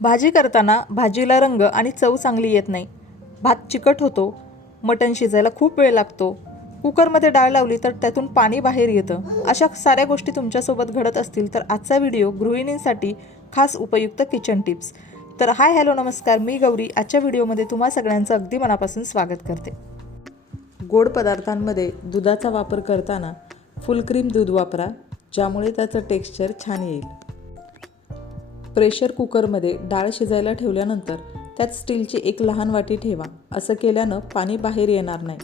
भाजी करताना भाजीला रंग आणि चव चांगली येत नाही. भात चिकट होतो, मटण शिजायला खूप वेळ लागतो, कुकरमध्ये डाळ लावली तर त्यातून पाणी बाहेर येतं. अशा साऱ्या गोष्टी तुमच्यासोबत घडत असतील तर आजचा व्हिडिओ गृहिणींसाठी खास उपयुक्त किचन टिप्स. तर हाय हॅलो नमस्कार, मी गौरी. आजच्या व्हिडिओमध्ये तुम्हा सगळ्यांचं अगदी मनापासून स्वागत करते. गोड पदार्थांमध्ये दुधाचा वापर करताना फुल क्रीम दूध वापरा, ज्यामुळे त्याचं टेक्स्चर छान येईल. प्रेशर कुकरमध्ये डाळ शिजायला ठेवल्यानंतर त्यात स्टीलची एक लहान वाटी ठेवा. असं केल्यानं पाणी बाहेर येणार नाही.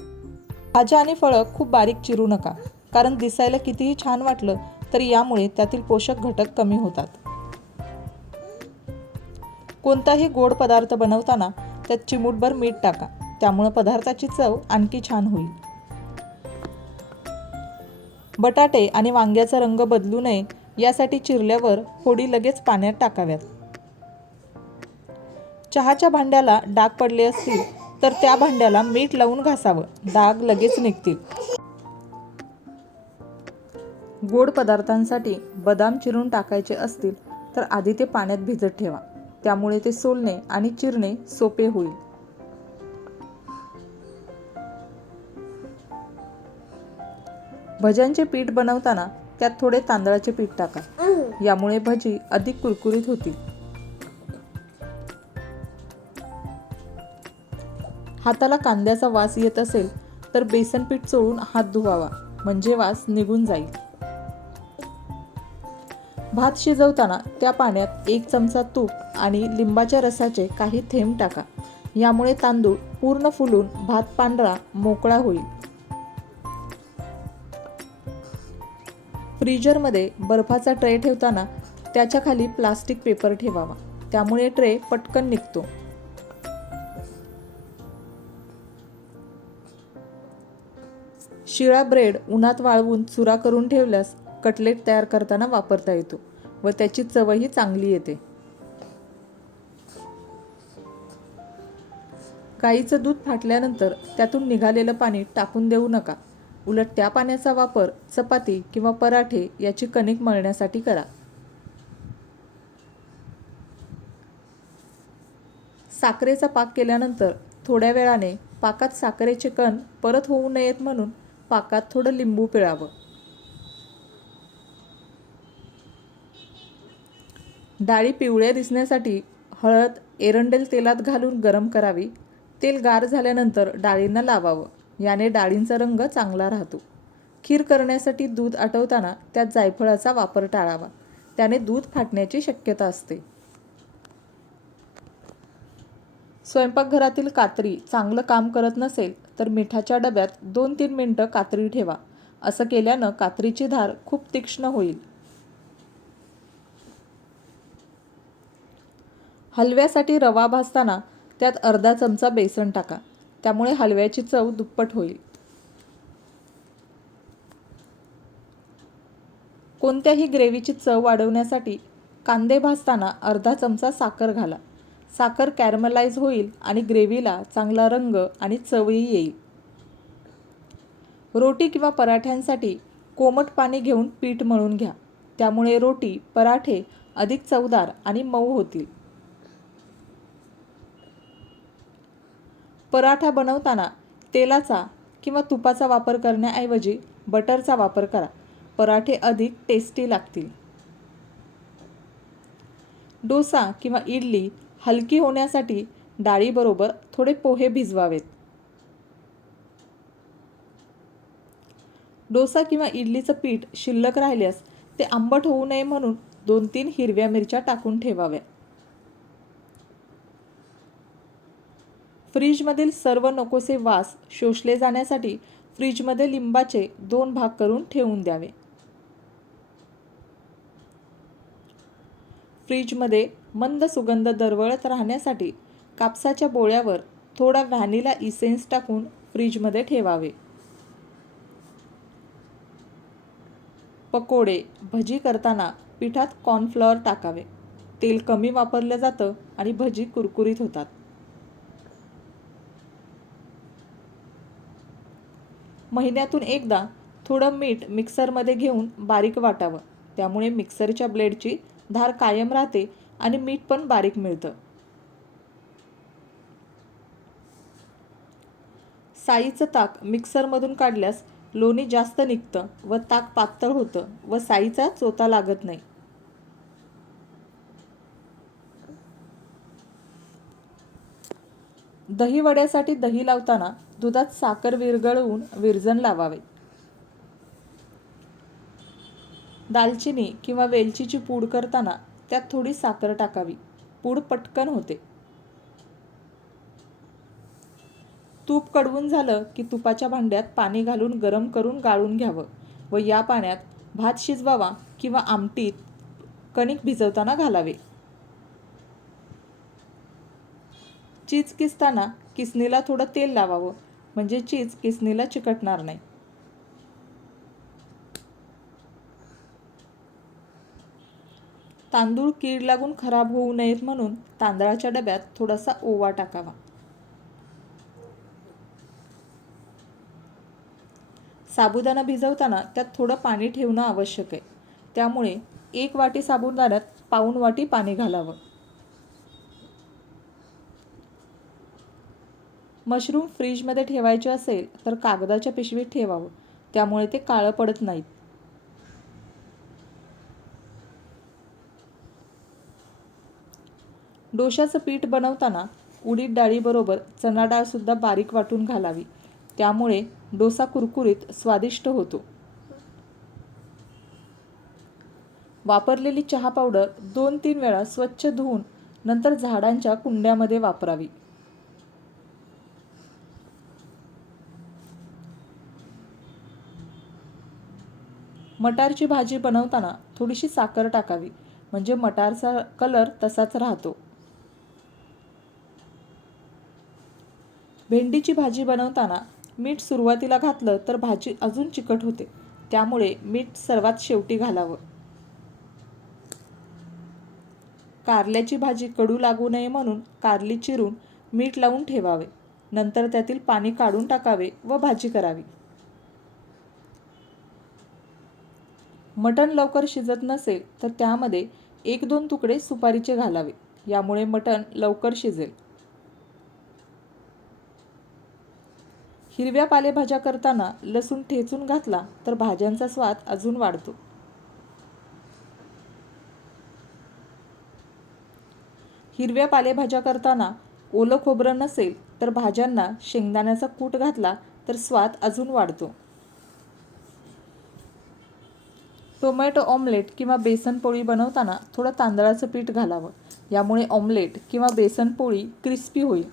भाज्या आणि फळं खूप बारीक चिरू नका, कारण दिसायला कितीही छान वाटलं तरी यामुळे त्यातील पोषक घटक कमी होतात. कोणताही गोड पदार्थ बनवताना त्यात चिमूटभर मीठ टाका, त्यामुळे पदार्थाची चव आणखी छान होईल. बटाटे आणि वांग्याचा रंग बदलू नये यासाठी चिरल्यावर फोडी लगेच पाण्यात टाकाव्यात. चहाच्या भांड्याला डाग पडले असतील तर त्या भांड्याला मीठ लावून घासावं, डाग लगेच निघतील. गोड पदार्थांसाठी बदाम चिरून टाकायचे असतील तर आधी ते पाण्यात भिजत ठेवा, त्यामुळे ते सोलणे आणि चिरणे सोपे होईल. भज्यांचे पीठ बनवताना त्यात थोडे तांदळाचे पीठ टाका, यामुळे भजी अधिक कुरकुरीत होतील. हाताला कांद्याचा वास येत असेल तर बेसन पीठ चोळून हात धुवावा, म्हणजे वास निघून जाईल. भात शिजवताना त्या पाण्यात 1 चमचा तूप आणि लिंबाच्या रसाचे काही थेंब टाका, यामुळे तांदूळ पूर्ण फुलून भात पांढरा मोकळा होईल. फ्रीजरमध्ये बर्फाचा ट्रे ठेवताना त्याच्या खाली प्लास्टिक पेपर ठेवावा, त्यामुळे ट्रे पटकन निघतो. शिळा ब्रेड उन्हात वाळवून चुरा करून ठेवल्यास कटलेट तयार करताना वापरता येतो व त्याची चवही चांगली येते. गाईचं दूध फाटल्यानंतर त्यातून निघालेलं पाणी टाकून देऊ नका. उलट त्या पाण्याचा वापर चपाती किंवा पराठे याची कणिक मळण्यासाठी करा. साखरेचा पाक केल्यानंतर थोड्या वेळाने पाकात साखरेचे कण परत होऊ नयेत म्हणून पाकात थोडं लिंबू पिळावं. डाळी पिवळ्या दिसण्यासाठी हळद एरंडेल तेलात घालून गरम करावी. तेल गार झाल्यानंतर डाळींना लावावं, याने डाळींचा रंग चांगला राहतो. खीर करण्यासाठी दूध आटवताना त्यात जायफळाचा वापर टाळावा, त्याने दूध फाटण्याची शक्यता असते. स्वयंपाकघरातील कात्री चांगलं काम करत नसेल तर मिठाच्या डब्यात 2-3 मिनिटं कात्री ठेवा. असं केल्यानं कात्रीची धार खूप तीक्ष्ण होईल. हलव्यासाठी रवा भाजताना त्यात अर्धा चमचा बेसन टाका, त्यामुळे हलव्याची चव दुप्पट होईल. कोणत्याही ग्रेव्हीची चव वाढवण्यासाठी कांदे भाजताना अर्धा चमचा साखर घाला. साखर कॅरमलाइज होईल आणि ग्रेव्हीला चांगला रंग आणि चवही येईल. रोटी किंवा पराठ्यांसाठी कोमट पाणी घेऊन पीठ मळून घ्या, त्यामुळे रोटी पराठे अधिक चवदार आणि मऊ होतील. पराठा बनवताना तेलाचा किंवा तुपाचा वापर करण्याऐवजी बटरचा वापर करा, पराठे अधिक टेस्टी लागतील. डोसा किंवा इडली हलकी होण्यासाठी डाळीबरोबर थोडे पोहे भिजवावेत. डोसा किंवा इडलीचं पीठ शिल्लक राहिल्यास ते आंबट होऊ नये म्हणून 2-3 हिरव्या मिरच्या टाकून ठेवाव्या. फ्रीजमधील सर्व नकोसे वास शोषले जाण्यासाठी फ्रीजमध्ये लिंबाचे 2 भाग करून ठेवून द्यावे. फ्रीजमध्ये मंद सुगंध दरवळत राहण्यासाठी कापसाच्या बोळ्यावर थोडा व्हॅनिला इसेन्स टाकून फ्रीजमध्ये ठेवावे. पकोडे, भजी करताना पिठात कॉर्नफ्लॉवर टाकावे. तेल कमी वापरलं जातं आणि भजी कुरकुरीत होतात. महिन्यातून एकदा थोडं मीठ मिक्सरमध्ये घेऊन बारीक वाटावं, त्यामुळे मिक्सरच्या ब्लेडची धार कायम राहते आणि मीठ पण बारीक मिळतं. साईचं ताक मिक्सरमधून काढल्यास लोणी जास्त निघतं व ताक पातळ होतं व साईचा चोथा लागत नाही. दही वड्यासाठी दही लावताना दुधात साखर विरघळवून विरजण लावावे. दालचिनी किंवा वेलचीची पूड करताना त्यात थोडी साखर टाकावी. पूड पटकन होते. तूप कडवून झालं की तुपाच्या भांड्यात पाणी घालून गरम करून गाळून घ्यावं व या पाण्यात भात शिजवावा किंवा आमटीत कणिक भिजवताना घालावे. चीज किसताना किसणीला थोडं तेल लावावं म्हणजे चीज किसणीला चिकटणार नाही. तांदूळ कीड लागून खराब होऊ नयेत म्हणून तांदळाच्या डब्यात थोडासा ओवा टाकावा. साबुदाणा भिजवताना त्यात थोडं पाणी ठेवणं आवश्यक आहे. त्यामुळे 1 वाटी साबुदाण्यात पाऊण वाटी पाणी घालावं. मशरूम फ्रीजमध्ये ठेवायचे असेल तर कागदाच्या पिशवीत ठेवावं. त्यामुळे ते काळं पडत नाहीत. डोशाचं पीठ बनवताना उडीद डाळीबरोबर चणा डाळसुद्धा बारीक वाटून घालावी. त्यामुळे डोसा कुरकुरीत स्वादिष्ट होतो. वापरलेली चहा पावडर 2-3 वेळा स्वच्छ धुवून नंतर झाडांच्या कुंड्यामध्ये वापरावी. मटारची भाजी बनवताना थोडीशी साखर टाकावी म्हणजे मटारचा कलर तसाच राहतो. भेंडीची भाजी बनवताना मीठ सुरुवातीला घातलं तर भाजी अजून चिकट होते. त्यामुळे मीठ सर्वात शेवटी घालावं. कारल्याची भाजी कडू लागू नये म्हणून कारली चिरून मीठ लावून ठेवावे. नंतर त्यातील पाणी काढून टाकावे व भाजी करावी. मटण लवकर शिजत नसेल तर त्यामध्ये 1-2 तुकडे सुपारीचे घालावे. यामुळे मटण लवकर शिजेल. हिरव्या पालेभाज्या करताना लसूण ठेचून घातला तर भाज्यांचा स्वाद अजून वाढतो. हिरव्या पालेभाज्या करताना ओलं खोबरं नसेल तर भाज्यांना शेंगदाण्याचा कूट घातला तर स्वाद अजून वाढतो. टोमॅटो ऑमलेट किंवा बेसन पोळी बनवताना थोडं तांदळाचं पीठ घालावं. यामुळे ऑमलेट किंवा बेसन पोळी क्रिस्पी होईल.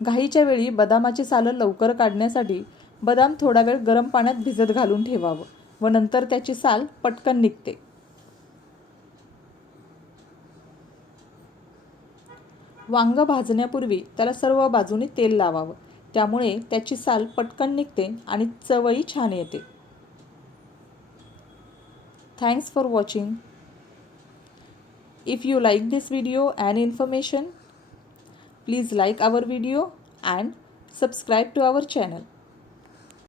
घाईच्या वेळी बदामाची सालं लवकर काढण्यासाठी बदाम थोडा वेळ गरम पाण्यात भिजत घालून ठेवावं व नंतर त्याची साल पटकन निघते. वांग भाजण्यापूर्वी त्याला सर्व बाजूनी तेल लावावं. त्यामुळे त्याची साल पटकन निघते आणि चवही छान येते. Thanks for watching. If you like this video and information, please like our video and subscribe to our channel.